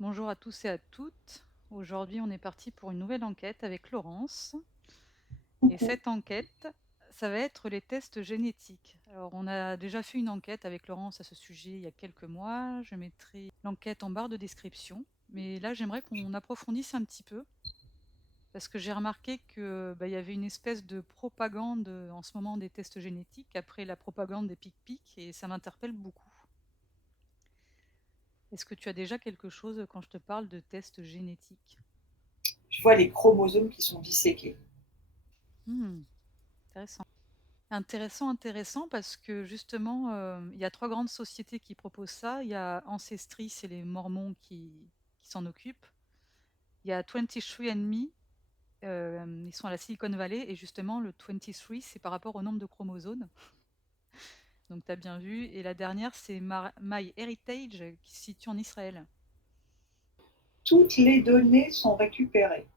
Bonjour à tous et à toutes. Aujourd'hui, on est parti pour une nouvelle enquête avec Laurence. Et cette enquête, ça va être les tests génétiques. Alors, on a déjà fait une enquête avec Laurence à ce sujet il y a quelques mois. Je mettrai l'enquête en barre de description. Mais là, j'aimerais qu'on approfondisse un petit peu. Parce que j'ai remarqué que y avait une espèce de propagande en ce moment des tests génétiques après la propagande des pic-pic et ça m'interpelle beaucoup. Est-ce que tu as déjà quelque chose quand je te parle de tests génétiques? Je vois les chromosomes qui sont disséqués. Hmm, intéressant. Intéressant, intéressant parce que justement, il y a 3 grandes sociétés qui proposent ça. Il y a Ancestry, c'est les mormons qui s'en occupent. Il y a 23andMe, ils sont à la Silicon Valley et justement le 23, c'est par rapport au nombre de chromosomes. Donc tu as bien vu et la dernière, c'est MyHeritage qui se situe en Israël. Toutes les données sont récupérées.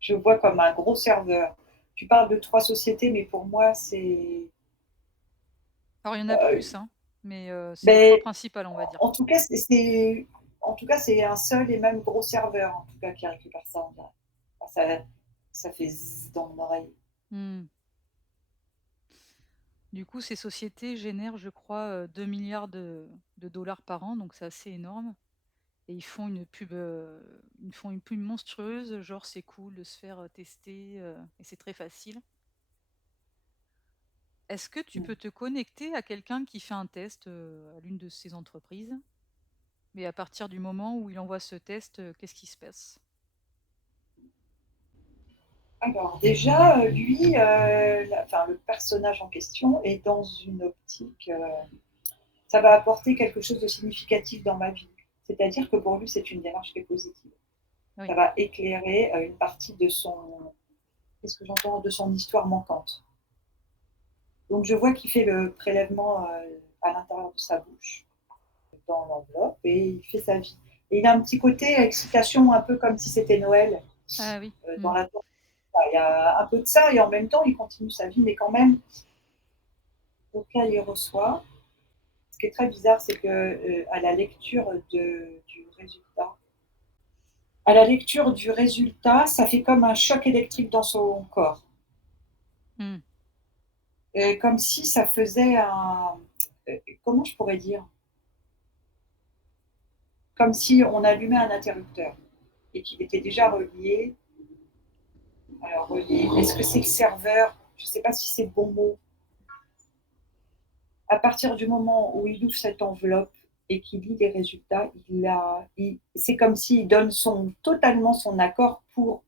Je vois comme un gros serveur. Tu parles de 3 sociétés, mais pour moi, c'est, Alors il y en a heu, plus, hein, mais c'est les 3 beh, principales, on va dire. en tout cas, c'est un seul et même gros serveur, en tout cas, qui récupère ça, on dirait. Ça fait «zzzz» dans mon oreille. Mmh. Du coup, ces sociétés génèrent, je crois, 2 000 de dollars par an, donc c'est assez énorme. Et ils font une pub monstrueuse, genre c'est cool de se faire tester et c'est très facile. Est-ce que tu Mmh. peux te connecter à quelqu'un qui fait un test à l'une de ces entreprises? Mais à partir du moment où il envoie ce test, qu'est-ce qui se passe? Alors déjà, lui, le personnage en question est dans une optique, ça va apporter quelque chose de significatif dans ma vie. C'est-à-dire que pour lui, c'est une démarche qui est positive. Ça Oui. va éclairer, une partie de son, qu'est-ce que j'entends? De son histoire manquante. Donc je vois qu'il fait le prélèvement, à l'intérieur de sa bouche, dans l'enveloppe et il fait sa vie. Et il a un petit côté excitation, un peu comme si c'était Noël, Ah oui. dans Mmh. l'attente. Il y a un peu de ça et en même temps, il continue sa vie, mais quand même, donc là, il reçoit. Ce qui est très bizarre, c'est que, à la lecture du résultat ça fait comme un choc électrique dans son corps. Mmh. Comme si ça faisait comment je pourrais dire? Comme si on allumait un interrupteur et qu'il était déjà relié. Alors relié, est-ce que c'est le serveur? Je ne sais pas si c'est le bon mot. À partir du moment où il ouvre cette enveloppe et qu'il lit les résultats, c'est comme s'il donne totalement son accord pour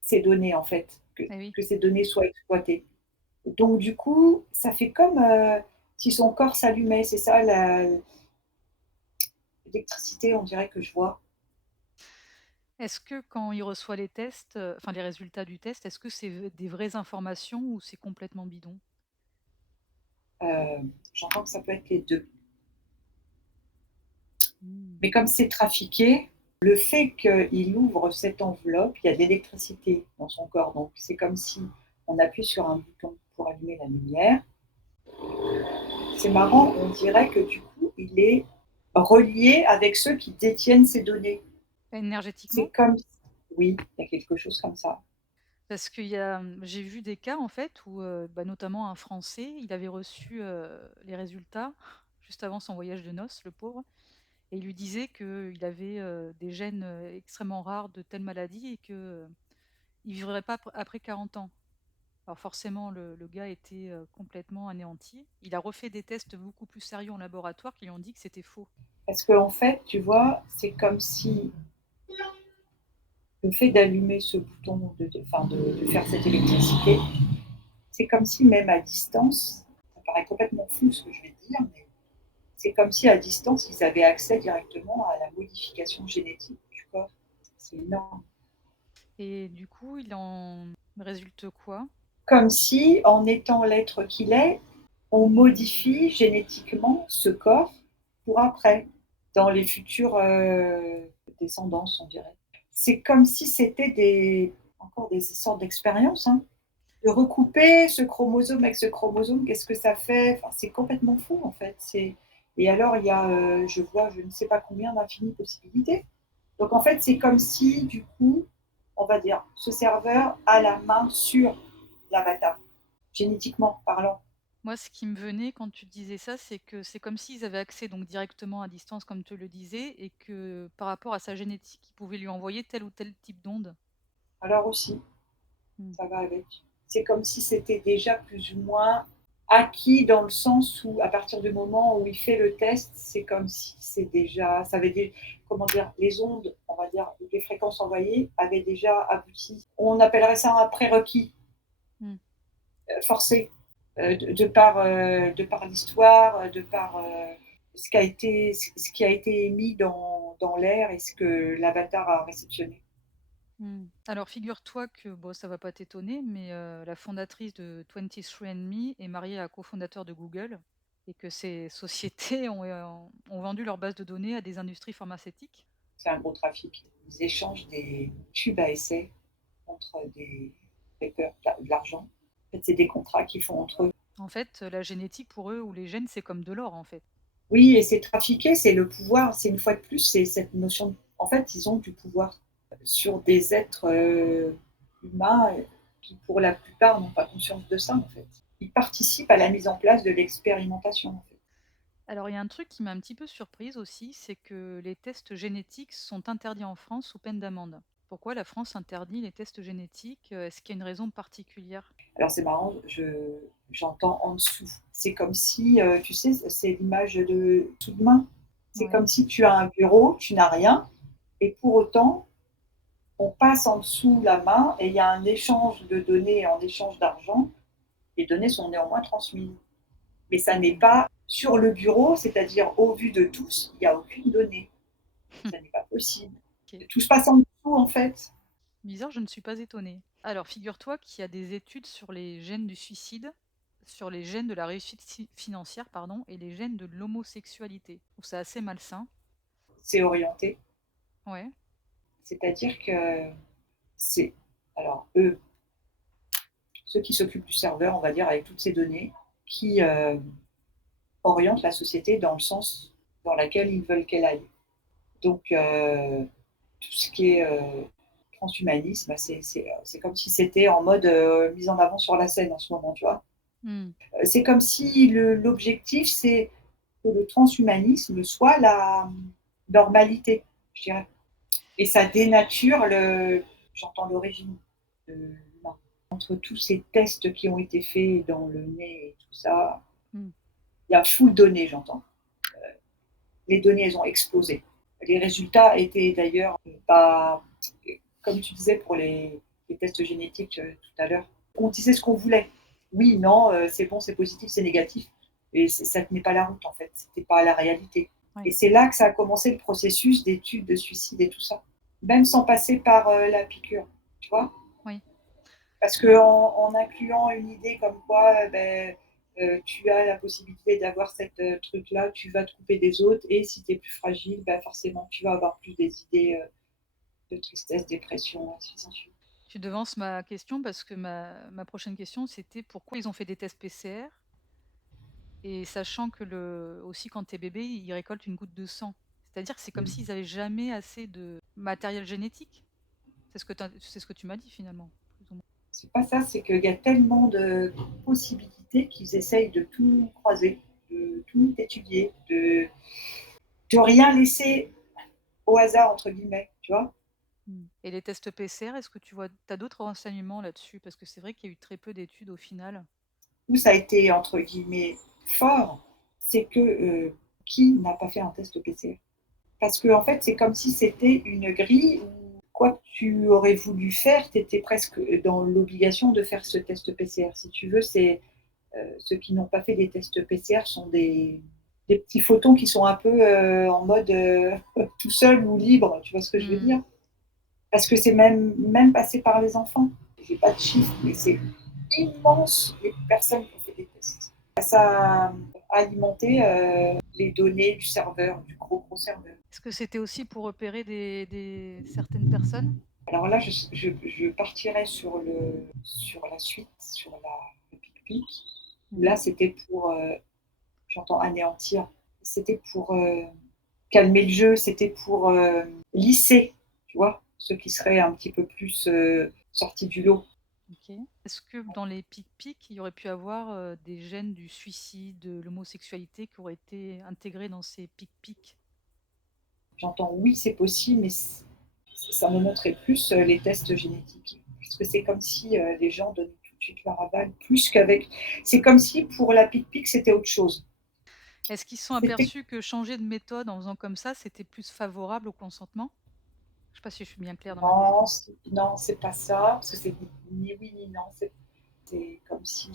ces données, en fait, Eh oui. que ces données soient exploitées. Donc du coup, ça fait comme, si son corps s'allumait, c'est ça l'électricité, on dirait que je vois. Est-ce que quand il reçoit les tests, enfin les résultats du test, est-ce que c'est des vraies informations ou c'est complètement bidon? J'entends que ça peut être les 2. Mmh. Mais comme c'est trafiqué, le fait qu'il ouvre cette enveloppe, il y a de l'électricité dans son corps, donc c'est comme si on appuie sur un bouton pour allumer la lumière. C'est marrant, on dirait que du coup, il est relié avec ceux qui détiennent ces données. Énergétiquement? C'est comme oui, il y a quelque chose comme ça. Parce j'ai vu des cas en fait où, notamment un Français, il avait reçu, les résultats juste avant son voyage de noces, le pauvre et il lui disait qu'il avait, des gènes, extrêmement rares de telle maladie et qu'il vivrait pas après 40 ans. Alors forcément le gars était, complètement anéanti. Il a refait des tests beaucoup plus sérieux en laboratoire qui lui ont dit que c'était faux. Parce qu'en fait, tu vois, c'est comme si le fait d'allumer ce bouton, de faire cette électricité, c'est comme si même à distance, ça paraît complètement flou ce que je vais te dire, mais c'est comme si à distance, ils avaient accès directement à la modification génétique du corps. C'est énorme. Et du coup, il en résulte quoi? Comme si, en étant l'être qu'il est, on modifie génétiquement ce corps pour après, dans les futures descendances, on dirait. C'est comme si c'était des, encore des sortes d'expériences, hein. De recouper ce chromosome avec ce chromosome, qu'est-ce que ça fait? Enfin, c'est complètement fou, en fait. Et alors il y a, je vois je ne sais pas combien d'infinies possibilités. Donc en fait, c'est comme si, du coup, on va dire, ce serveur a la main sur l'avatar, génétiquement parlant. Moi, ce qui me venait quand tu disais ça, c'est que c'est comme s'ils avaient accès donc directement à distance, comme tu le disais, et que par rapport à sa génétique, ils pouvaient lui envoyer tel ou tel type d'onde. Alors aussi, Mmh. ça va avec. C'est comme si c'était déjà plus ou moins acquis dans le sens où, à partir du moment où il fait le test, c'est comme si c'est déjà, ça avait des, comment dire, les ondes, on va dire, les fréquences envoyées avaient déjà abouti. On appellerait ça un prérequis Mmh. forcé de par l'histoire, de par ce qui a été émis dans l'air et ce que l'avatar a réceptionné. Mmh. Alors figure-toi que, bon, ça va pas t'étonner, mais la fondatrice de 23andMe est mariée à un cofondateur de Google et que ces sociétés ont vendu leur base de données à des industries pharmaceutiques. C'est un gros trafic. Ils échangent des tubes à essai contre des papers, de l'argent. En fait, c'est des contrats qu'ils font entre eux. En fait, la génétique pour eux ou les gènes, c'est comme de l'or, en fait. Oui, et c'est trafiqué, c'est le pouvoir. C'est une fois de plus, c'est cette notion. En fait, ils ont du pouvoir sur des êtres humains qui, pour la plupart, n'ont pas conscience de ça. En fait, ils participent à la mise en place de l'expérimentation. En fait. Alors il y a un truc qui m'a un petit peu surprise aussi, c'est que les tests génétiques sont interdits en France sous peine d'amende. Pourquoi la France interdit les tests génétiques? Est-ce qu'il y a une raison particulière? Alors c'est marrant, j'entends en dessous. C'est comme si, tu sais, c'est l'image de tout de main. C'est Ouais. comme si tu as un bureau, tu n'as rien, et pour autant, on passe en dessous la main et il y a un échange de données en échange d'argent. Les données sont néanmoins transmises. Mais ça n'est Mmh. pas sur le bureau, c'est-à-dire au vu de tous, il n'y a aucune donnée. Ça n'est pas possible. OK. Tout se passe en dessous, en fait. Bizarre, je ne suis pas étonnée. Alors figure-toi qu'il y a des études sur les gènes du suicide, sur les gènes de la réussite financière, pardon, et les gènes de l'homosexualité. Je trouve ça assez malsain. C'est orienté. Ouais. C'est-à-dire que c'est, alors eux, ceux qui s'occupent du serveur, on va dire, avec toutes ces données, qui orientent la société dans le sens dans lequel ils veulent qu'elle aille. Donc, tout ce qui est transhumanisme, bah, c'est comme si c'était en mode mise en avant sur la scène en ce moment, tu vois. Mmh. C'est comme si l'objectif, c'est que le transhumanisme soit la normalité, je dirais. Et ça dénature j'entends l'origine de l'humain. Entre tous ces tests qui ont été faits dans le nez et tout ça, Mmh. il y a full données, j'entends. Les données, elles ont explosé. Les résultats étaient d'ailleurs pas, comme tu disais pour les tests génétiques tout à l'heure, on disait ce qu'on voulait. Oui, non, c'est bon, c'est positif, c'est négatif. Et ça ne tenait pas la route, en fait. Ce n'était pas la réalité. Et Ouais. c'est là que ça a commencé le processus d'études de suicide et tout ça. Même sans passer par la piqûre, tu vois. Oui. Parce qu'en incluant une idée comme quoi tu as la possibilité d'avoir cette truc-là, tu vas te couper des autres, et si tu es plus fragile, ben, forcément, tu vas avoir plus des idées de tristesse, dépression, ainsi de suite. Tu devances ma question parce que ma prochaine question, c'était pourquoi ils ont fait des tests PCR et sachant que aussi quand tu es bébé, ils récoltent une goutte de sang. C'est-à-dire que c'est comme s'ils avaient jamais assez de matériel génétique. C'est ce que tu m'as dit finalement, plus ou moins. C'est pas ça, c'est qu'il y a tellement de possibilités qu'ils essayent de tout croiser, de tout étudier, de rien laisser au hasard, entre guillemets, tu vois. Mmh. Et les tests PCR, est-ce que tu as d'autres renseignements là-dessus? Parce que c'est vrai qu'il y a eu très peu d'études au final. Où ça a été, entre guillemets, fort, c'est que qui n'a pas fait un test PCR? Parce que en fait, c'est comme si c'était une grille où quoi que tu aurais voulu faire, tu étais presque dans l'obligation de faire ce test PCR. Si tu veux, c'est ceux qui n'ont pas fait des tests PCR sont des petits photons qui sont un peu en mode tout seul ou libre, tu vois ce que je veux Mmh. dire? Parce que c'est même passé par les enfants. J'ai pas de chiffres, mais c'est immense les personnes qui ont fait des tests. Ça a alimenté les données du serveur, du gros serveur. Est-ce que c'était aussi pour repérer certaines personnes? Alors là, je partirais sur la suite, sur le pic-pic. Mmh. Là, c'était pour, j'entends anéantir. C'était pour, calmer le jeu, c'était pour, lisser, tu vois? Ceux qui seraient un petit peu plus, sortis du lot. OK. Est-ce que dans les pics-pics, il y aurait pu avoir, des gènes du suicide, de l'homosexualité qui auraient été intégrés dans ces pics-pics? J'entends oui, c'est possible, mais ça me montrait plus, les tests génétiques. Parce que c'est comme si, les gens donnaient tout de suite leur aval, plus qu'avec c'est comme si pour la pic-pic, c'était autre chose. Est-ce qu'ils se sont C'était aperçus que changer de méthode en faisant comme ça, c'était plus favorable au consentement? Je sais pas si je suis bien claire dans ma non, question. non, c'est pas ça, parce que c'est ni oui ni non. C'est comme si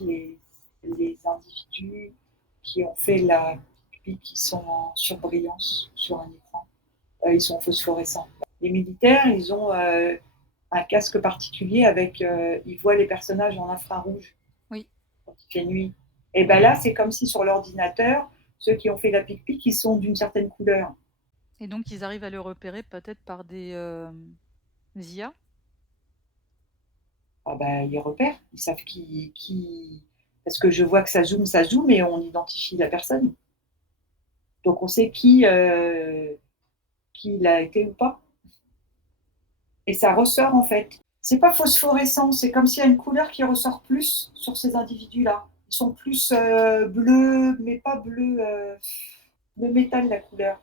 les individus qui ont fait la pic-pic, qui sont en surbrillance sur un écran, ils sont phosphorescents. Les militaires, ils ont, un casque particulier avec, ils voient les personnages en infrarouge Oui, quand il fait nuit. Et ben oui, là, c'est comme si sur l'ordinateur, ceux qui ont fait la pic-pic, ils sont d'une certaine couleur. et donc ils arrivent à le repérer peut-être par des, IA? Ah ben, ils repèrent, ils savent qui parce que je vois que ça zoome et on identifie la personne. Donc on sait qui il a été ou pas. Et ça ressort en fait. C'est pas phosphorescent, c'est comme s'il y a une couleur qui ressort plus sur ces individus-là. Ils sont plus, bleus, mais pas bleu, bleu métal la couleur.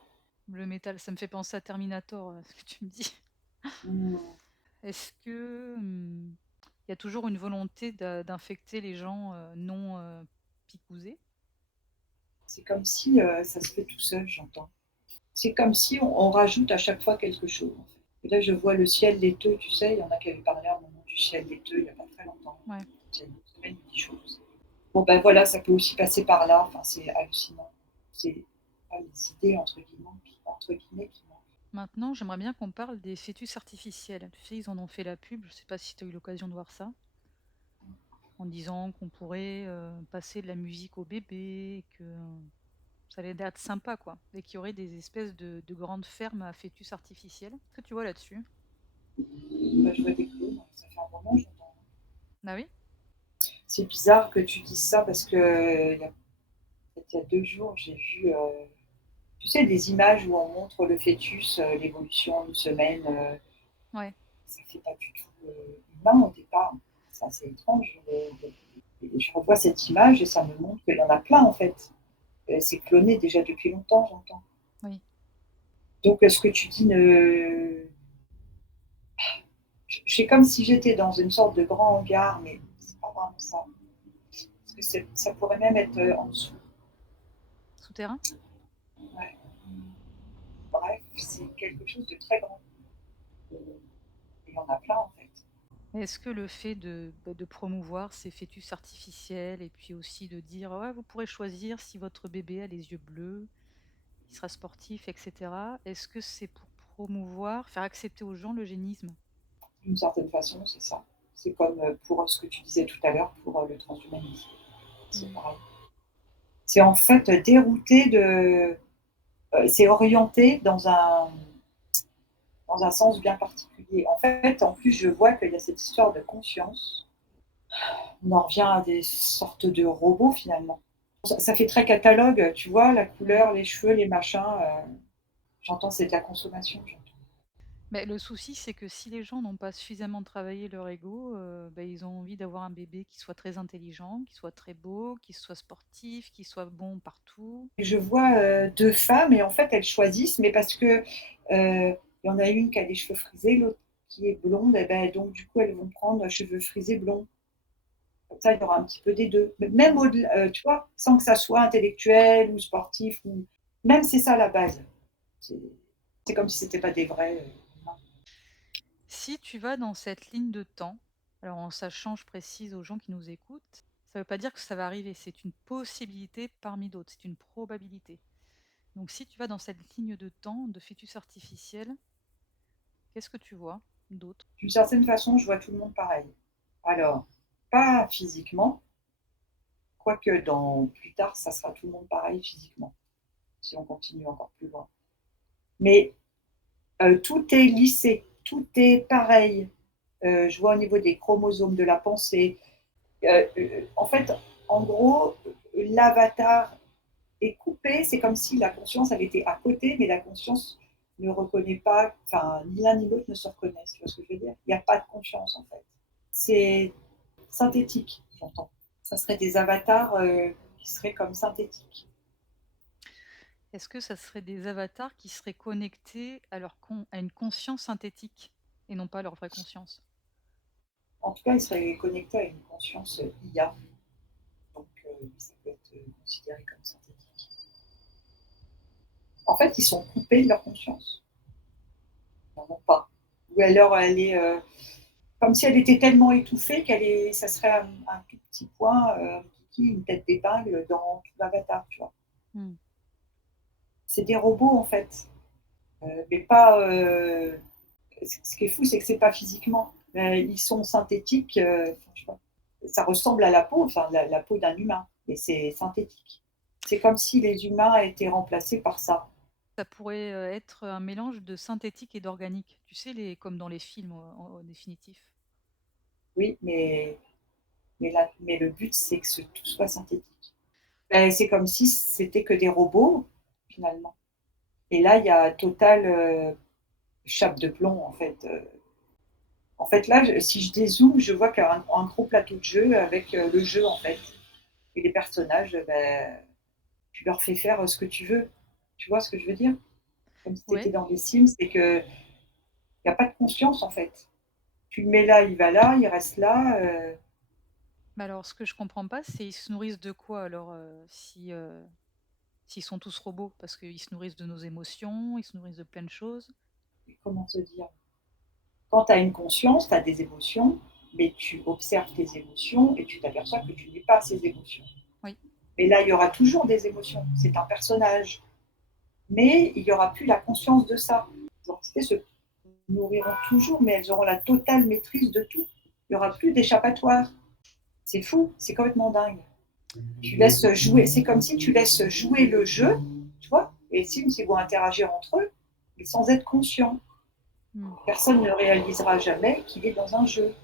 Le métal, ça me fait penser à Terminator, ce que tu me dis. Mmh. Est-ce que, il y a toujours une volonté d'infecter les gens, non, picousés? C'est comme si, ça se fait tout seul, j'entends. C'est comme si on rajoute à chaque fois quelque chose, en fait. Et là, je vois le ciel laiteux, tu sais, il y en a qui avaient parlé à un moment du ciel laiteux il y a pas très longtemps. Ouais. Il y a une semaine, des choses. Bon ben voilà, ça peut aussi passer par là, enfin c'est hallucinant. C'est pas les idées entre guillemets qui manquent. Maintenant, j'aimerais bien qu'on parle des fœtus artificiels. Tu sais, ils en ont fait la pub, je sais pas si tu as eu l'occasion de voir ça, en disant qu'on pourrait, passer de la musique au bébé, que ça allait être sympa quoi, et qu'il y aurait des espèces de grandes fermes à fœtus artificiels. Qu'est-ce que tu vois là-dessus? Bah, je vois des clones, ça fait un moment, j'entends. Ah oui? C'est bizarre que tu dises ça parce que il y a 2 jours, j'ai vu, tu sais des images où on montre le fœtus, l'évolution en une semaine, Ouais. ça fait pas du tout, humain au départ. C'est assez étrange, et je revois cette image et ça me montre qu'il y en a plein en fait. C'est cloné déjà depuis longtemps, j'entends. Oui. Donc, ce que tu dis ne c'est comme si j'étais dans une sorte de grand hangar, mais c'est pas vraiment ça. Parce que ça pourrait même être, en dessous. Souterrain? Ouais. Bref, c'est quelque chose de très grand. Et il y en a plein en fait. Est-ce que le fait de promouvoir ces fœtus artificiels et puis aussi de dire: «Ouais, vous pourrez choisir si votre bébé a les yeux bleus, il sera sportif» et cetera. Est-ce que c'est pour promouvoir, faire accepter aux gens l'eugénisme? D'une certaine façon, c'est ça. C'est comme, pour ce que tu disais tout à l'heure pour, le transhumanisme. C'est Mmh. pareil. C'est en fait dérouté c'est orienté dans un sens bien particulier. En fait, en plus, je vois qu'il y a cette histoire de conscience. On en revient à des sortes de robots finalement. Ça fait très catalogue, tu vois? La Oui. couleur, les cheveux, les machins, j'entends c'est de la consommation, j'entends. Mais le souci, c'est que si les gens n'ont pas suffisamment travaillé leur ego, ils ont envie d'avoir un bébé qui soit très intelligent, qui soit très beau, qui soit sportif, qui soit bon partout. Je vois, 2 femmes et en fait, elles choisissent, mais parce que, il y en a une qui a des cheveux frisés, l'autre qui est blonde et ben, donc du coup, elles vont prendre cheveux frisés blonds. Comme ça, il y aura un petit peu des 2. Mais même au-delà, tu vois? Sans que ça soit intellectuel ou sportif ou même c'est ça la base. C'est c'est comme si c'était pas des vrais, humains. Si tu vas dans cette ligne de temps, alors en sachant, je précise aux gens qui nous écoutent, ça ne veut pas dire que ça va arriver, c'est une possibilité parmi d'autres, c'est une probabilité. Donc si tu vas dans cette ligne de temps de fœtus artificiel, qu'est-ce que tu vois d'autre? D'une certaine façon, je vois tout le monde pareil. Alors, pas physiquement, quoique dans plus tard, ça sera tout le monde pareil physiquement, si on continue encore plus loin. Mais tout est lissé, tout est pareil. Je vois au niveau des chromosomes de la pensée. En fait, en gros, l'avatar est coupé. C'est comme si la conscience, elle était à côté, mais la conscience ne reconnaît pas, enfin, ni l'un ni l'autre ne se reconnaissent. Tu vois ce que je veux dire? Il n'y a pas de conscience, en fait. C'est synthétique, j'entends. Ça serait des avatars qui seraient comme synthétiques. Est-ce que ça serait des avatars qui seraient connectés à à une conscience synthétique et non pas leur vraie conscience? En tout cas, ils seraient connectés à une conscience IA, donc ça peut être considéré comme synthétique. En fait, ils sont coupés de leur conscience. Ils n'en ont pas. Ou alors, elle est comme si elle était tellement étouffée ça serait un tout petit point, une tête d'épingle dans tout l'avatar, tu vois. Mmh. C'est des robots, en fait, mais pas. Ce qui est fou, c'est que c'est pas physiquement. Ils sont synthétiques. Je sais pas, ça ressemble à la peau, enfin la peau d'un humain, mais c'est synthétique. C'est comme si les humains étaient remplacés par ça. Ça pourrait, être un mélange de synthétique et d'organique. Tu sais, comme dans les films, en définitif. Oui, mais le but, c'est que tout soit synthétique. C'est comme si c'était que des robots, finalement. Et là, il y a total chape de plomb, en fait. En fait, là, si je dézoome, je vois qu'il y a un gros plateau de jeu avec le jeu, en fait. Et les personnages, tu leur fais faire ce que tu veux. Tu vois ce que je veux dire? Comme si tu Ouais, étais dans les Sims et qu'il n'y a pas de conscience, en fait. Tu le mets là, il reste là. mais alors ce que je comprends pas, c'est ils se nourrissent de quoi alors, s'ils sont tous robots? Parce qu'ils se nourrissent de nos émotions, ils se nourrissent de plein de choses. Comment te dire? Quand tu as une conscience, tu as des émotions, mais tu observes tes émotions et tu t'aperçois que tu n'es pas ces émotions. Oui. Mais là, il y aura toujours des émotions. C'est un personnage. Mais il n'y aura plus la conscience de ça. Les entités se nourriront toujours, mais elles auront la totale maîtrise de tout. Il n'y aura plus d'échappatoire. C'est fou, c'est complètement dingue. Tu laisses jouer, c'est comme si tu laisses jouer le jeu, tu vois, et les Sims, ils vont interagir entre eux, mais sans être conscients. Mmh. Personne ne réalisera jamais qu'il est dans un jeu.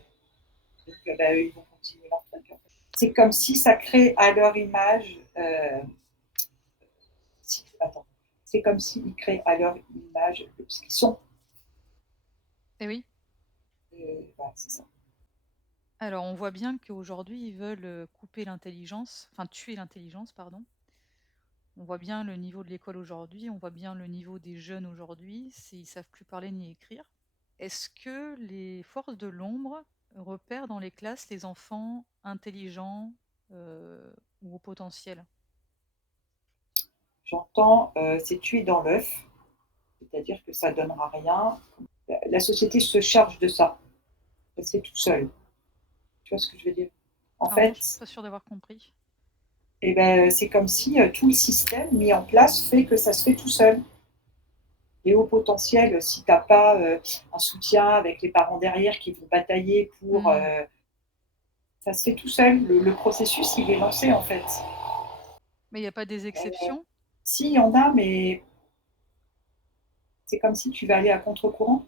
Donc, ils vont continuer leur truc. En fait. C'est comme si ça crée à leur image. Attends. C'est comme s'ils créent à leur image ce qu'ils sont. Et oui. Voilà, c'est ça. Alors on voit bien qu'aujourd'hui, ils veulent, couper l'intelligence, enfin tuer l'intelligence, pardon. On voit bien le niveau de l'école aujourd'hui, on voit bien le niveau des jeunes aujourd'hui, ils savent plus parler ni écrire. Est-ce que les forces de l'ombre repèrent dans les classes les enfants intelligents ou au potentiel? J'entends, c'est tuer dans l'œuf, c'est-à-dire que ça ne donnera rien. La société se charge de ça. Ça se fait tout seul. Tu vois ce que je veux dire? En Alors non, je suis fait, pas sûre d'avoir compris. c'est comme si tout le système mis en place fait que ça se fait tout seul. Les hauts potentiels, si tu as pas un soutien avec les parents derrière qui vont batailler pour. Hmm. Ça se fait tout seul. Le processus, il est lancé en fait. Mais il n'y a pas des exceptions? Si, il y en a, mais c'est comme si tu vas aller à contre-courant.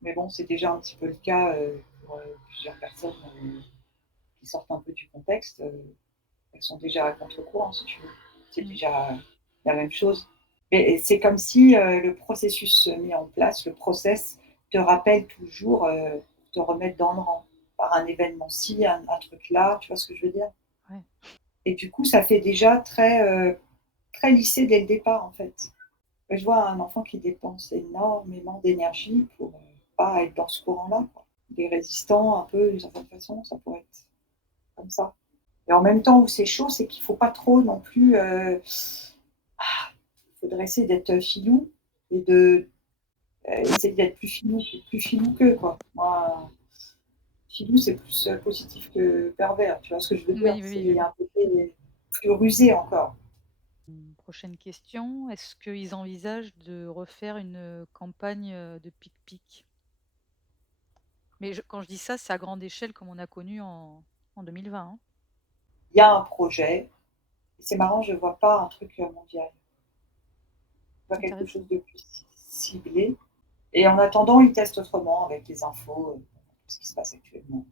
Mais bon, c'est déjà un petit peu le cas pour plusieurs personnes qui sortent un peu du contexte. Elles sont déjà à contre-courant, si tu veux. C'est Hmm. déjà la même chose. Mais c'est comme si le processus mis en place, le process, te rappelle toujours, te remettre dans le rang par un événement ci, un truc là, tu vois ce que je veux dire? Ouais. Et du coup, ça fait déjà très lissé dès le départ, en fait. Je vois un enfant qui dépense énormément d'énergie pour pas être dans ce courant-là. Quoi. Des résistants, un peu, d'une certaine façon, ça pourrait être comme ça. Et en même temps où c'est chaud, c'est qu'il ne faut pas trop non plus. Il faudrait essayer d'être filou et essayer d'être plus filou qu'eux. Quoi. Moi, filou, c'est plus positif que pervers. Tu vois ce que je veux dire? Oui, oui, oui, Il je y a vois. un côté plus rusé encore. Prochaine question. Est-ce qu'ils envisagent de refaire une campagne de pic-pic? Mais quand je dis ça, c'est à grande échelle comme on a connu en 2020, hein. Il y a un projet. Et c'est marrant, je ne vois pas un truc mondial. Je vois quelque Intéressant. chose de plus ciblé. Et en attendant, ils testent autrement avec les infos, ce qui se passe actuellement.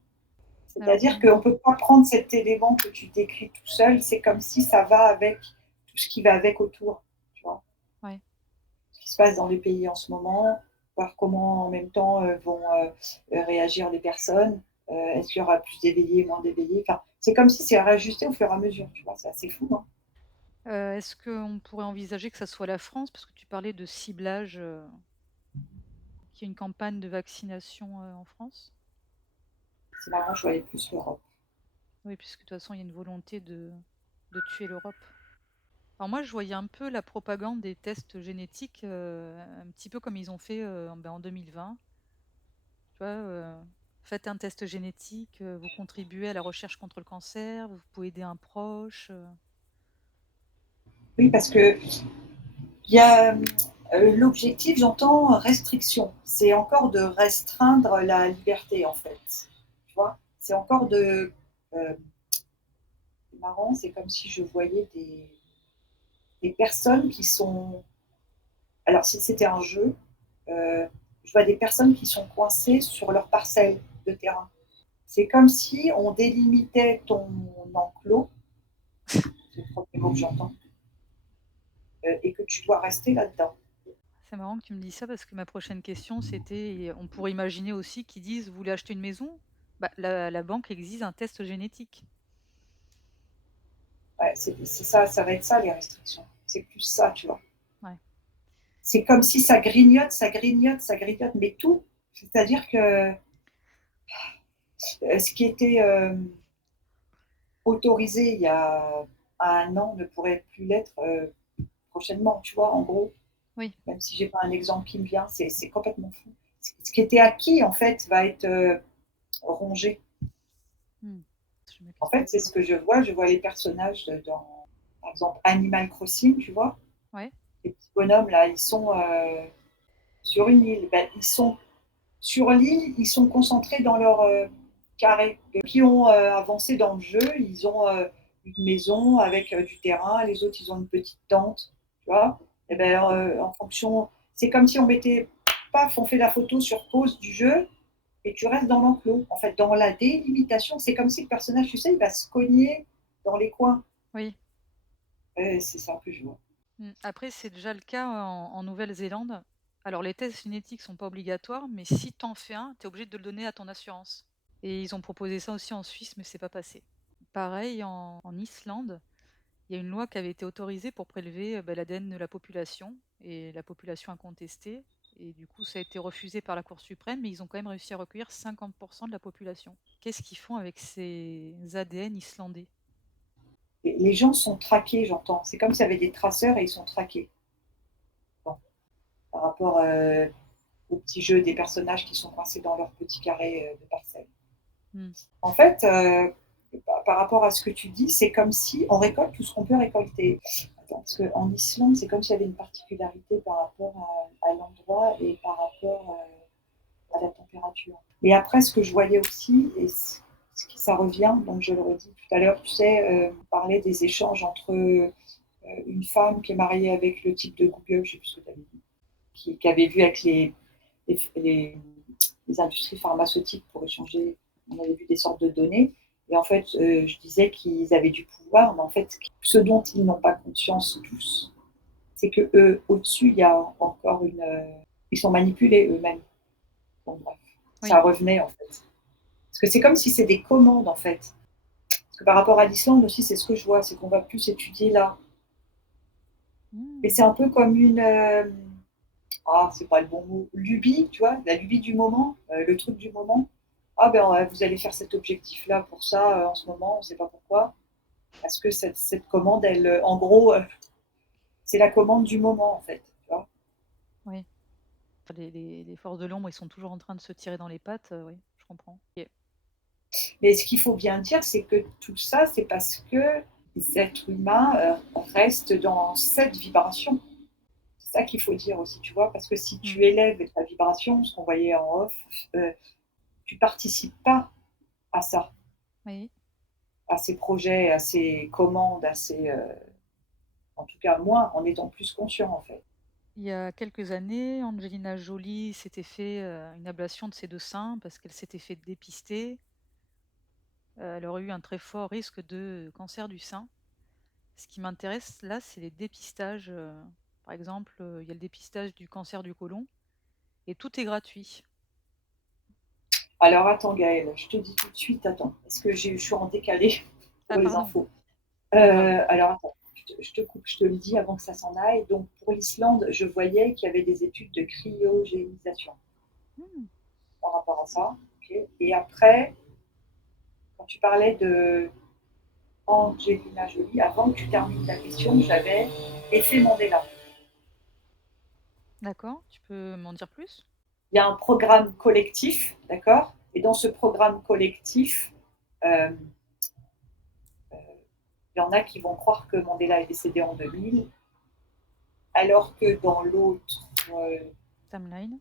Alors, C'est-à-dire qu'on ne peut pas prendre cet élément que tu décris tout seul, c'est comme si ça va avec tout ce qui va avec autour, tu vois? ouais. Ce qui se passe dans les pays en ce moment, voir comment en même temps, vont, réagir les personnes. Est-ce qu'il y aura plus d'éveillés, moins d'éveillés? Enfin, c'est comme si c'est réajusté au fur et à mesure, tu vois? C'est assez fou, hein? Est-ce qu'on pourrait envisager que ça soit la France? Parce que tu parlais de ciblage, qu'il y ait une campagne de vaccination, en France? C'est marrant, je voyais plus l'Europe. Oui, puisque de toute façon, il y a une volonté de tuer l'Europe. Alors moi, je voyais un peu la propagande des tests génétiques, un petit peu comme ils ont fait, en 2020. Tu vois, faites un test génétique, vous contribuez à la recherche contre le cancer, vous pouvez aider un proche. Oui, parce qu'il y a, l'objectif, j'entends restriction. C'est encore de restreindre la liberté, en fait, tu vois? C'est encore de, c'est marrant, c'est comme si je voyais des personnes qui sont, alors si c'était un jeu, je vois des personnes qui sont coincées sur leur parcelle de terrain. C'est comme si on délimitait ton enclos, c'est le premier mot que j'entends, et que tu dois rester là-dedans. C'est marrant que tu me dises ça parce que ma prochaine question, c'était, on pourrait imaginer aussi qu'ils disent: «Vous voulez acheter une maison?» Bah, la banque exige un test génétique. Ouais, c'est ça, ça va être ça les restrictions. C'est plus ça, tu vois. Ouais. C'est comme si ça grignote, ça grignote, ça grignote, mais tout. C'est-à-dire que ce qui était autorisé il y a un an ne pourrait plus l'être prochainement, tu vois, en gros. Oui. Même si j'ai pas un exemple qui me vient, c'est complètement fou. Ce qui était acquis, en fait, va être rongé. Mmh. Je vais mettre En les fait, c'est ce écouteurs. que je vois les personnages dans, par exemple, Animal Crossing, tu vois, Ouais. les petits bonhommes là, ils sont sur une île. Ben, ils sont sur l'île, ils sont concentrés dans leur carré. Qui ont avancé dans le jeu, ils ont une maison avec du terrain, les autres, ils ont une petite tente, tu vois. Et Mmh. ben, en fonction, c'est comme si on mettait, paf, on fait la photo sur pause du jeu et tu restes dans l'enclos. En fait, dans la délimitation, c'est comme si le personnage, tu sais, il va se cogner dans les coins. Oui. C'est ça que je vois. Mmh. Après, c'est déjà le cas en Nouvelle-Zélande. Alors les tests génétiques sont pas obligatoires, mais si tu en fais un, tu es obligé de le donner à ton assurance. Et ils ont proposé ça aussi en Suisse, mais c'est pas passé. Pareil en Islande, il y a une loi qui avait été autorisée pour prélever, l'ADN de la population et la population a contesté et du coup, ça a été refusé par la Cour suprême, mais ils ont quand même réussi à recueillir 50 de la population. Qu'est-ce qu'ils font avec ces ADN islandais? Les gens sont traqués, j'entends. C'est comme s'il y avait des traceurs et ils sont traqués. Bon, par rapport au petit jeu des personnages qui sont coincés dans leur petit carré de parcelle. Mmh. En fait, par rapport à ce que tu dis, c'est comme si on récolte tout ce qu'on peut récolter. Attends, parce qu'en Islande, c'est comme s'il y avait une particularité par rapport à l'endroit et par rapport à la température. Et après, ce que je voyais aussi, et ce qui ça revient, donc je le redis tout à l'heure, tu sais, on parlait des échanges entre une femme qui est mariée avec le type de Google, je ne sais plus ce que tu avais dit, qui avait vu avec les, les, les industries pharmaceutiques pour échanger, on avait vu des sortes de données. Et en fait, je disais qu'ils avaient du pouvoir, mais en fait, ce dont ils n'ont pas conscience tous, c'est que eux, au-dessus, il y a encore une. Ils sont manipulés eux-mêmes. Bon, bref, Oui. ça revenait en fait. Parce que c'est comme si c'est des commandes en fait. Parce que par rapport à l'Islande aussi, c'est ce que je vois, c'est qu'on va plus étudier là. Et Mmh. c'est un peu comme une. Ah, c'est pas le bon mot. Lubie, tu vois, la lubie du moment, le truc du moment. Ah ben, vous allez faire cet objectif-là pour ça en ce moment, on ne sait pas pourquoi. Parce que cette commande, elle, en gros, c'est la commande du moment en fait. Tu vois. Oui. Les forces de l'ombre, ils sont toujours en train de se tirer dans les pattes, oui, je comprends. OK. Mais ce qu'il faut bien dire, c'est que tout ça, c'est parce que les êtres humains restent dans cette vibration. C'est ça qu'il faut dire aussi, tu vois, parce que si Mmh. tu élèves ta vibration, ce qu'on voyait en off, euh, tu participes pas à ça, Oui. à ces projets, à ces commandes, à ces, en tout cas moi, en étant plus conscient en fait. Il y a quelques années, Angelina Jolie s'était fait, une ablation de ses 2 seins parce qu'elle s'était fait dépister. Elle aurait eu un très fort risque de cancer du sein. Ce qui m'intéresse là, c'est les dépistages, par exemple, il y a le dépistage du cancer du côlon et tout est gratuit. Alors attends Gaëlle, je te dis tout de suite, attends, parce que je suis en décalé Ah pour les pardon, infos. pas grave. Alors attends, je te coupe, je te le dis avant que ça s'en aille. Donc pour l'Islande, je voyais qu'il y avait des études de cryogénisation Mmh, par rapport à ça. Ok. Et après, quand tu parlais de Angelina Jolie, avant que tu termines ta question, j'avais effet Mandela. d'accord, tu peux m'en dire plus? Il y a un programme collectif, d'accord. Et dans ce programme collectif, euh, il y en a qui vont croire que Mandela est décédé en 2000, alors que dans l'autre, Timeline?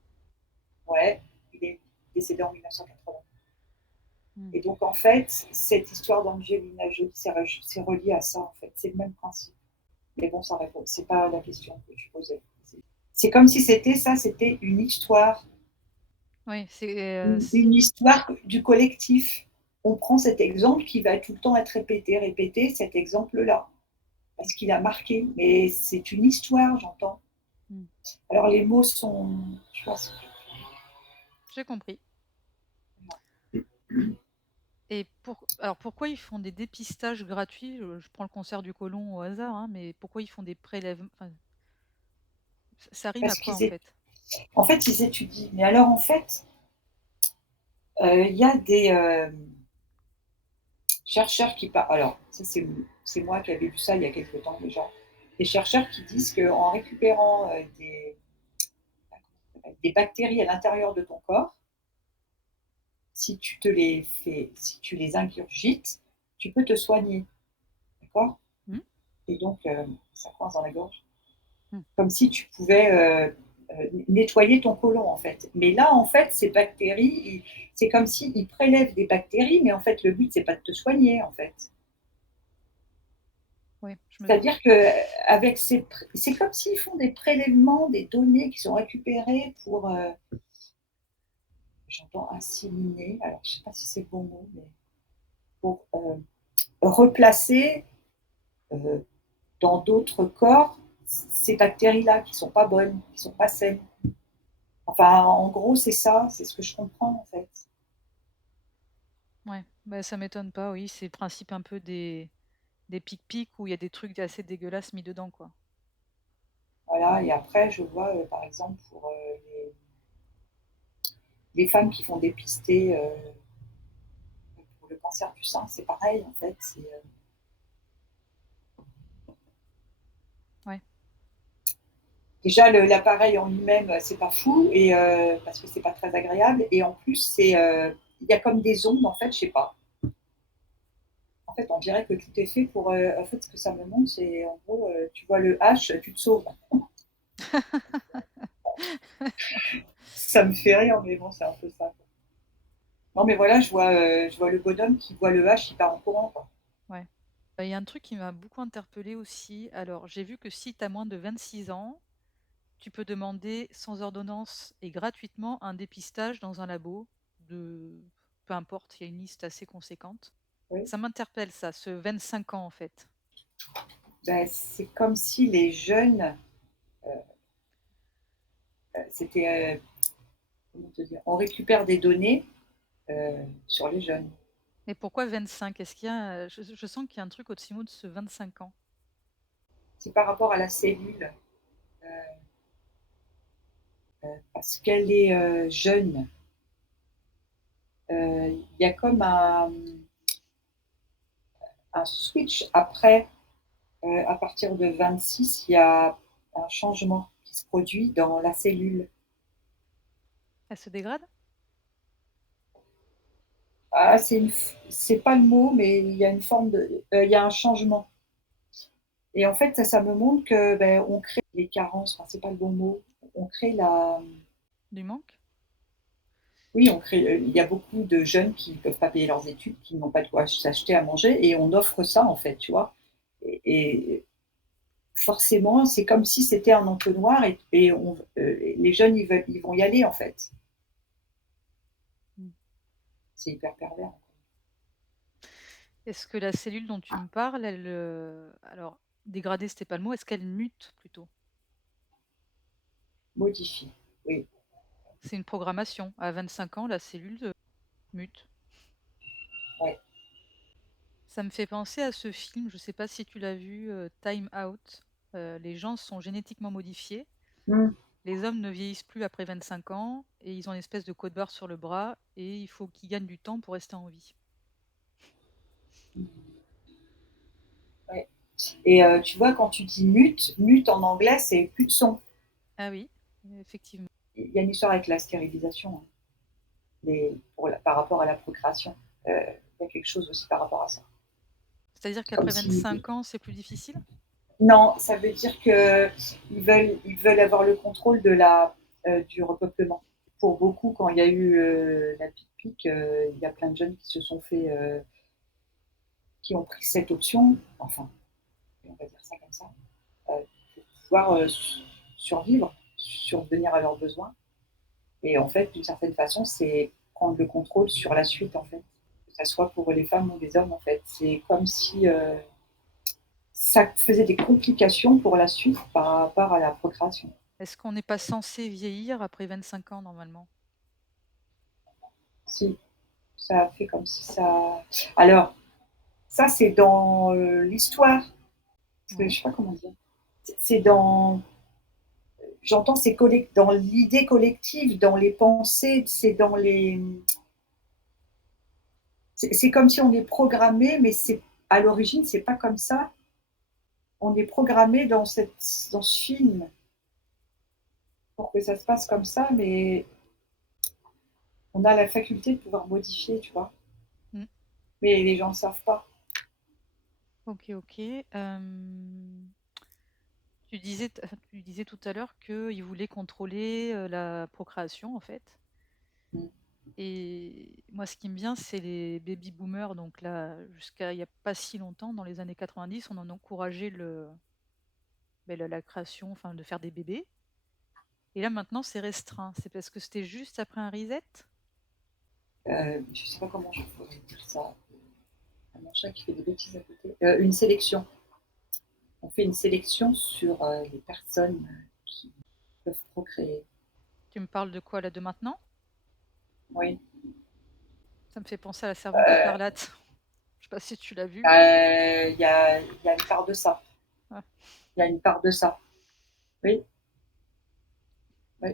ouais, il est décédé en 1980. Mmh, Et donc, en fait, cette histoire d'Angelina Jolie, c'est relié à ça, en fait. C'est le même principe. Mais bon, ça répond. C'est pas la question que tu posais. C'est comme si c'était une histoire, oui, c'est, une histoire du collectif. On prend cet exemple qui va tout le temps être répété, cet exemple-là, parce qu'il a marqué. Mais c'est une histoire, j'entends. mmh, Alors, les mots sont, je pense, j'ai compris. Et alors pourquoi ils font des dépistages gratuits? Je prends le cancer du côlon au hasard, hein, mais pourquoi ils font des prélèvements, enfin, ça rime à parce quoi, qu'ils en fait? en fait, ils étudient. Mais alors, en fait, il y a des chercheurs qui parlent. Alors, ça, c'est moi qui avais vu ça il y a quelques temps déjà. Des chercheurs qui disent qu'en récupérant des bactéries à l'intérieur de ton corps, si tu les ingurgites, tu peux te soigner. D'accord. Mmh, Et donc, ça coince dans la gorge. mmh. Comme si tu pouvais nettoyer ton côlon, en fait. Mais là, en fait, ces bactéries, c'est comme s'ils prélèvent des bactéries, mais en fait, le but, c'est pas de te soigner, en fait. Oui, je me C'est-à-dire doute. que avec c'est comme s'ils font des prélèvements, des données qui sont récupérées pour, j'entends assiminer, alors je ne sais pas si c'est le bon mot, mais pour replacer euh, dans d'autres corps ces bactéries-là qui ne sont pas bonnes, qui ne sont pas saines. Enfin, en gros, c'est ça, c'est ce que je comprends en fait. Ouais, bah, ça m'étonne pas, oui, c'est le principe un peu des pics-pics où il y a des trucs assez dégueulasses mis dedans, quoi. Voilà, et après, je vois par exemple pour les femmes qui font dépister pour le cancer du sein, c'est pareil en fait. Ouais. Déjà, l'appareil en lui-même, c'est pas fou, et, parce que c'est pas très agréable. Et en plus, il y a comme des ondes, en fait, je sais pas. En fait, on dirait que tout est fait pour. En fait, ce que ça me montre, c'est en gros, tu vois le H, tu te sauves. Ça me fait rire, mais bon, c'est un peu ça. Non, mais voilà, je vois le bonhomme qui voit le H, il part en courant, quoi. Ouais. Il y a un truc qui m'a beaucoup interpellée aussi. Alors, j'ai vu que si tu as moins de 26 ans, tu peux demander sans ordonnance et gratuitement un dépistage dans un labo de peu importe, il y a une liste assez conséquente. Oui. Ça m'interpelle ça, ce 25 ans en fait. Ben, c'est comme si les jeunes, c'était, comment te dire, on récupère des données sur les jeunes. Mais pourquoi 25? Est-ce qu'il y a, je sens qu'il y a un truc au-dessus de ce 25 ans. C'est par rapport à la cellule, euh, parce qu'elle est jeune. Il y a comme un switch après, à partir de 26, il y a un changement qui se produit dans la cellule. Elle se dégrade? Ah, c'est pas le mot, mais il y a une forme il y a un changement. Et en fait, ça me montre que ben, on crée les carences. Enfin, c'est pas le bon mot. On crée la. Du manque? Oui, on crée. Il y a beaucoup de jeunes qui ne peuvent pas payer leurs études, qui n'ont pas de quoi s'acheter à manger, et on offre ça en fait, tu vois. Et forcément, c'est comme si c'était un entonnoir et les jeunes, ils vont y aller, en fait. Mmh. C'est hyper pervers. Est-ce que la cellule dont tu me parles, elle, alors dégradée, c'était pas le mot, est-ce qu'elle mute plutôt? Modifie, oui, C'est une programmation. À 25 ans, la cellule, mute. ouais. Ça me fait penser à ce film, je sais pas si tu l'as vu, Time Out. Les gens sont génétiquement modifiés. Mmh. Les hommes ne vieillissent plus après 25 ans et ils ont une espèce de code barre sur le bras et il faut qu'ils gagnent du temps pour rester en vie. Ouais et tu vois, quand tu dis mute, mute en anglais, c'est plus de son. Ah oui, effectivement. Il y a une histoire avec la stérilisation, hein, par rapport à la procréation. Il y a quelque chose aussi par rapport à ça. C'est-à-dire C'est comme qu'après si 25 ans, c'est plus difficile? non, ça veut dire qu'ils veulent avoir le contrôle du repeuplement. Pour beaucoup, quand il y a eu, la pique-pique, il y a plein de jeunes qui ont pris cette option, enfin, on va dire ça comme ça, pour pouvoir, survivre, survenir à leurs besoins et en fait, d'une certaine façon, c'est prendre le contrôle sur la suite, en fait, que ça soit pour les femmes ou les hommes, en fait. C'est comme si, ça faisait des complications pour la suite par rapport à la procréation. Est-ce qu'on n'est pas censé vieillir après 25 ans normalement? Si, ça a fait comme si ça alors ça, c'est dans, l'histoire, je Ouais. sais pas comment dire. C'est dans j'entends c'est dans l'idée collective, dans les pensées, c'est dans les c'est comme si on est programmé, mais c'est à l'origine, c'est pas comme ça. On est programmé dans ce film pour que ça se passe comme ça, mais on a la faculté de pouvoir modifier, tu vois? Mmh. Mais les gens ne savent pas. OK, OK. Tu disais tout à l'heure qu'ils voulaient contrôler, la procréation en fait Mmh. et moi ce qui me vient, c'est les baby boomers donc là, jusqu'à il y a pas si longtemps, dans les années 90, on en encourageait la création, enfin de faire des bébés et là maintenant c'est restreint. C'est parce que c'était juste après un reset? Je sais pas comment je pourrais dire ça. Mon chat qui fait des bêtises à côté. Une sélection. On fait une sélection sur, les personnes, qui peuvent procréer. Tu me parles de quoi là, de maintenant? Oui. Ça me fait penser à La Servante écarlate. Je sais pas si tu l'as vu? Il y a une part de ça. Ouais. Il y a une part de ça. Oui, oui.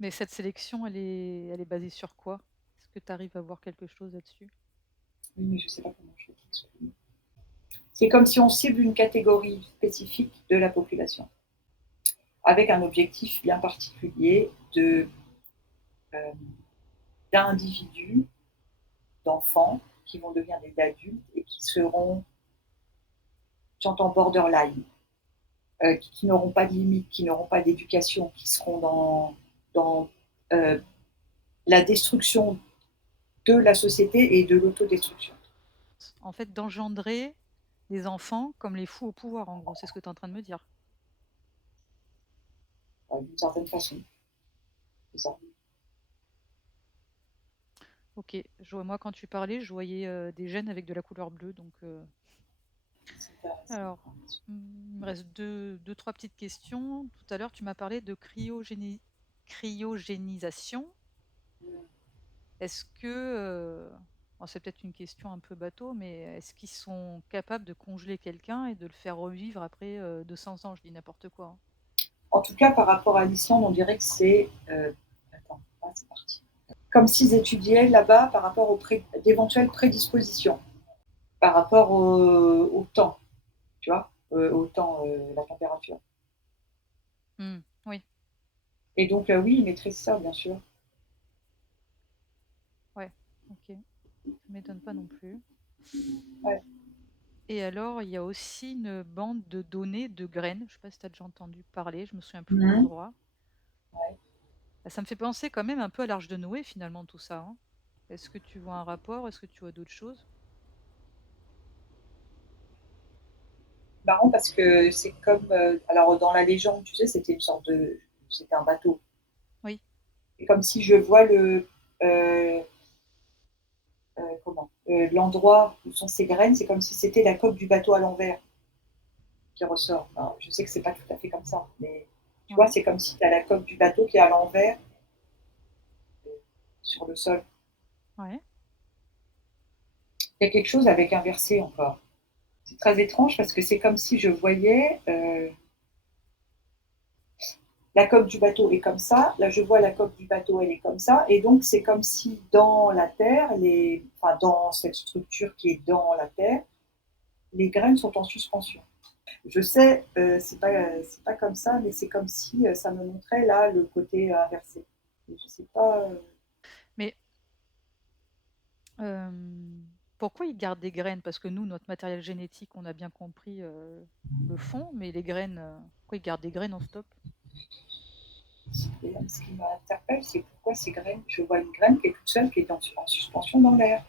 Mais cette sélection, elle est basée sur quoi? Est-ce que tu arrives à voir quelque chose là-dessus? Oui, mais je sais pas comment je vais t'exprimer. C'est comme si on cible une catégorie spécifique de la population, avec un objectif bien particulier hem, d'individus, d'enfants qui vont devenir des adultes et qui seront, j'entends borderline, qui n'auront pas de limites, qui n'auront pas d'éducation, qui seront dans euh, la destruction de la société et de l'autodestruction, En fait, d'engendrer des enfants comme les fous au pouvoir, en gros, c'est ce que tu es en train de me dire? d'une certaine façon. C'est ça. OK, moi quand tu parlais, je voyais, des gènes avec de la couleur bleue donc C'est intéressant. alors, il me reste deux-trois petites questions. Tout à l'heure, tu m'as parlé de cryogénisation. Est-ce que, bon, c'est peut-être une question un peu bateau, mais est-ce qu'ils sont capables de congeler quelqu'un et de le faire revivre après, 200 ans? Je dis n'importe quoi, hein. En tout cas, par rapport à l'Islande, on dirait que c'est. Attends, ah, c'est parti. Comme s'ils étudiaient là-bas par rapport d'éventuelles prédispositions, par rapport au temps, tu vois, au temps, la température. Mmh, oui, Et donc, oui, ils maîtrisent ça, bien sûr. ouais, OK. Ça m'étonne pas non plus. Ouais. Et alors, il y a aussi une bande de données de graines. Je sais pas si tu as déjà entendu parler, je me souviens plus le mot Mhm. droit. Ouais. Bah, ça me fait penser quand même un peu à l'Arche de Noé finalement tout ça, hein. Est-ce que tu vois un rapport? Est-ce que tu vois d'autres choses? marrant parce que c'est comme, alors dans la légende, tu sais, c'était un bateau. Oui, C'est comme si je vois heu l'endroit où sont ces graines, c'est comme si c'était la coque du bateau à l'envers qui ressort. Alors, je sais que c'est pas tout à fait comme ça, mais tu vois, ouais, c'est comme si tu as la coque du bateau qui est à l'envers, sur le sol. ouais. Il y a quelque chose avec inversé encore. C'est très étrange parce que c'est comme si je voyais, la coque du bateau est comme ça, là je vois la coque du bateau, elle est comme ça, et donc c'est comme si dans la terre, dans cette structure qui est dans la terre, les graines sont en suspension. Je sais, c'est pas comme ça, mais c'est comme si, ça me montrait là le côté inversé. Je sais pas, Mais, pourquoi ils gardent des graines? Parce que nous, notre matériel génétique, on a bien compris, le fond, mais les graines, pourquoi ils gardent des graines en stock? ce qui m'interpelle, c'est pourquoi ces graines, je vois une graine qui est toute seule, qui est en suspension dans l'air,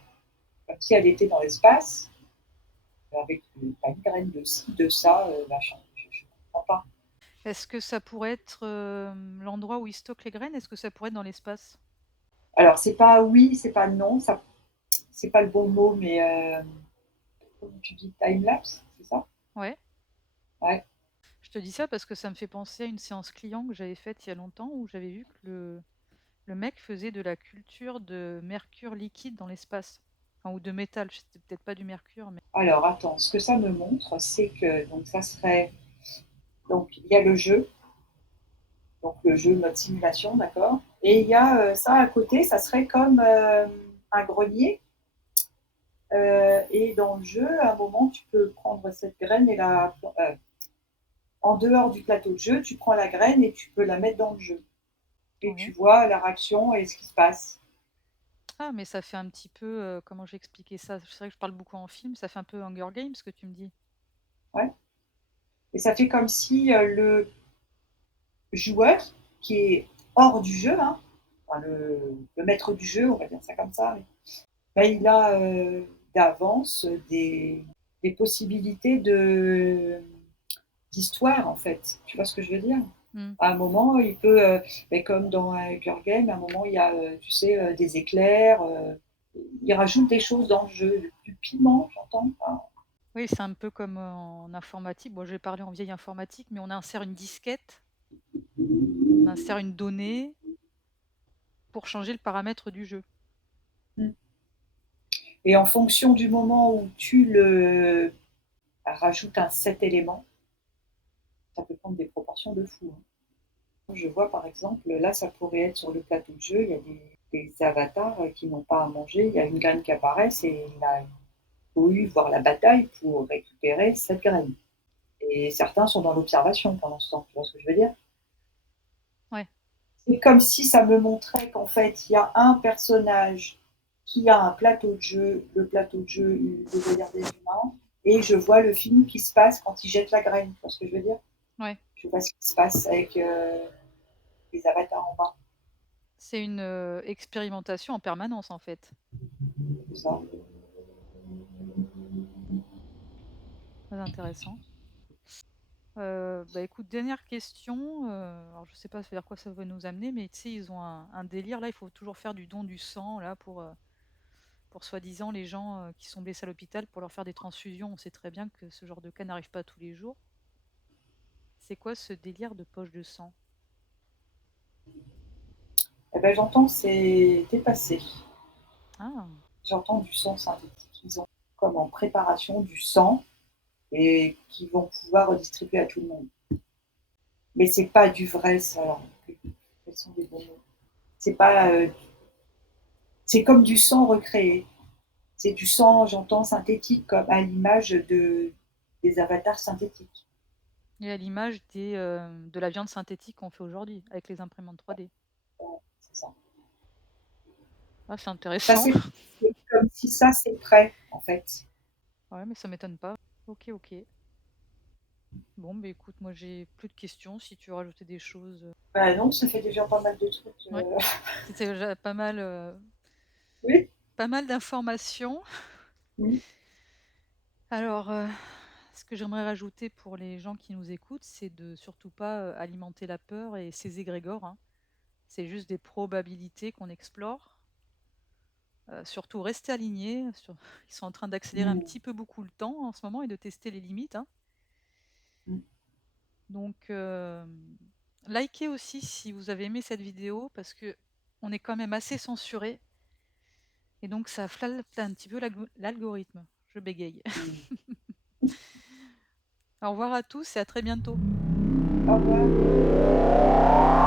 comme si elle était dans l'espace, avec, pas une graine de ci, de ça, machin. Je comprends pas. Est-ce que ça pourrait être, l'endroit où ils stockent les graines? Est-ce que ça pourrait être dans l'espace? Alors c'est pas oui, c'est pas non, ça c'est pas le bon mot, mais, comment tu dis? Time lapse, c'est ça? Ouais. Ouais. Je te dis ça parce que ça me fait penser à une séance client que j'avais faite il y a longtemps où j'avais vu que le mec faisait de la culture de mercure liquide dans l'espace. Enfin, ou de métal, c'était peut-être pas du mercure, mais Alors attends, ce que ça me montre, c'est que donc ça serait donc il y a le jeu, donc le jeu mode simulation, d'accord? Et il y a, ça à côté, ça serait comme, un grenier, et dans le jeu, à un moment, tu peux prendre cette graine et en dehors du plateau de jeu, tu prends la graine et tu peux la mettre dans le jeu et tu ouais. vois la réaction et ce qui se passe. Ah, mais ça fait un petit peu, comment j'ai expliqué ça? C'est vrai que je parle beaucoup en film, ça fait un peu Hunger Games, ce que tu me dis. Ouais, et ça fait comme si, le joueur qui est hors du jeu, hein, enfin le maître du jeu, on va dire ça comme ça, bah, il a, d'avance des possibilités d'histoire, en fait. Tu vois ce que je veux dire? Mmh. À un moment, il peut, beh, comme dans Hunger Games, à un moment, il y a, tu sais, des éclairs, il rajoute des choses dans le jeu, du piment, j'entends, enfin, Oui, c'est un peu comme, en informatique. Bon, je vais parler en vieille informatique, mais on insère une disquette, on insère une donnée pour changer le paramètre du jeu. mmh, et en fonction du moment où tu le rajoutes cet élément, ça peut prendre des proportions de fou, hein. Je vois par exemple, là, ça pourrait être sur le plateau de jeu, il y a des avatars, qui n'ont pas à manger, il y a une graine qui apparaît et il a fallu voir la bataille pour récupérer cette graine, et certains sont dans l'observation pendant ce temps, tu vois ce que je veux dire? Ouais. C'est comme si ça me montrait qu'en fait, il y a un personnage qui a un plateau de jeu, le plateau de jeu, il devrait y avoir des humains, et je vois le film qui se passe quand il jette la graine, tu vois ce que je veux dire? Ouais. Je vois ce qui se passe avec, les avatars en bas, C'est une, expérimentation en permanence, en fait. c'est ça. Très intéressant. Bah, écoute, dernière question, alors je sais pas vers quoi ça va nous amener, mais tu sais, ils ont un délire là, il faut toujours faire du don du sang là pour soi-disant les gens, qui sont blessés à l'hôpital pour leur faire des transfusions. On sait très bien que ce genre de cas n'arrive pas tous les jours. C'est quoi ce délire de poche de sang? Eh ben, j'entends que c'est dépassé. Ah! J'entends du sang synthétique. Ils ont comme en préparation du sang et qu'ils vont pouvoir redistribuer à tout le monde. Mais c'est pas du vrai sang. Alors, quels sont les bons mots? C'est pas, c'est comme du sang recréé. C'est du sang, j'entends, synthétique, comme à l'image des avatars synthétiques. Et à l'image de la viande synthétique qu'on fait aujourd'hui avec les imprimantes 3D. Ouais, c'est ça. Ah, c'est Ça, intéressant. c'est comme si ça, c'est prêt, en fait. Ouais, mais ça m'étonne pas. OK, OK. Bon, beh, écoute, moi j'ai plus de questions. Si tu veux rajouter des choses, Bah non, ça fait déjà pas mal de trucs. ouais, c'était déjà Oui. pas mal d'informations. Mmh. Alors, ce que j'aimerais rajouter pour les gens qui nous écoutent, c'est de surtout pas alimenter la peur et ces égrégores, hein. C'est juste des probabilités qu'on explore. Surtout rester alignés. Ils sont en train d'accélérer un Mmh. petit peu beaucoup le temps en ce moment et de tester les limites, hein. Mmh. Donc, likez aussi si vous avez aimé cette vidéo parce que on est quand même assez censuré et donc ça flatte un petit peu l'algorithme. Je bégaye. Mmh. Au revoir à tous et à très bientôt. Au revoir.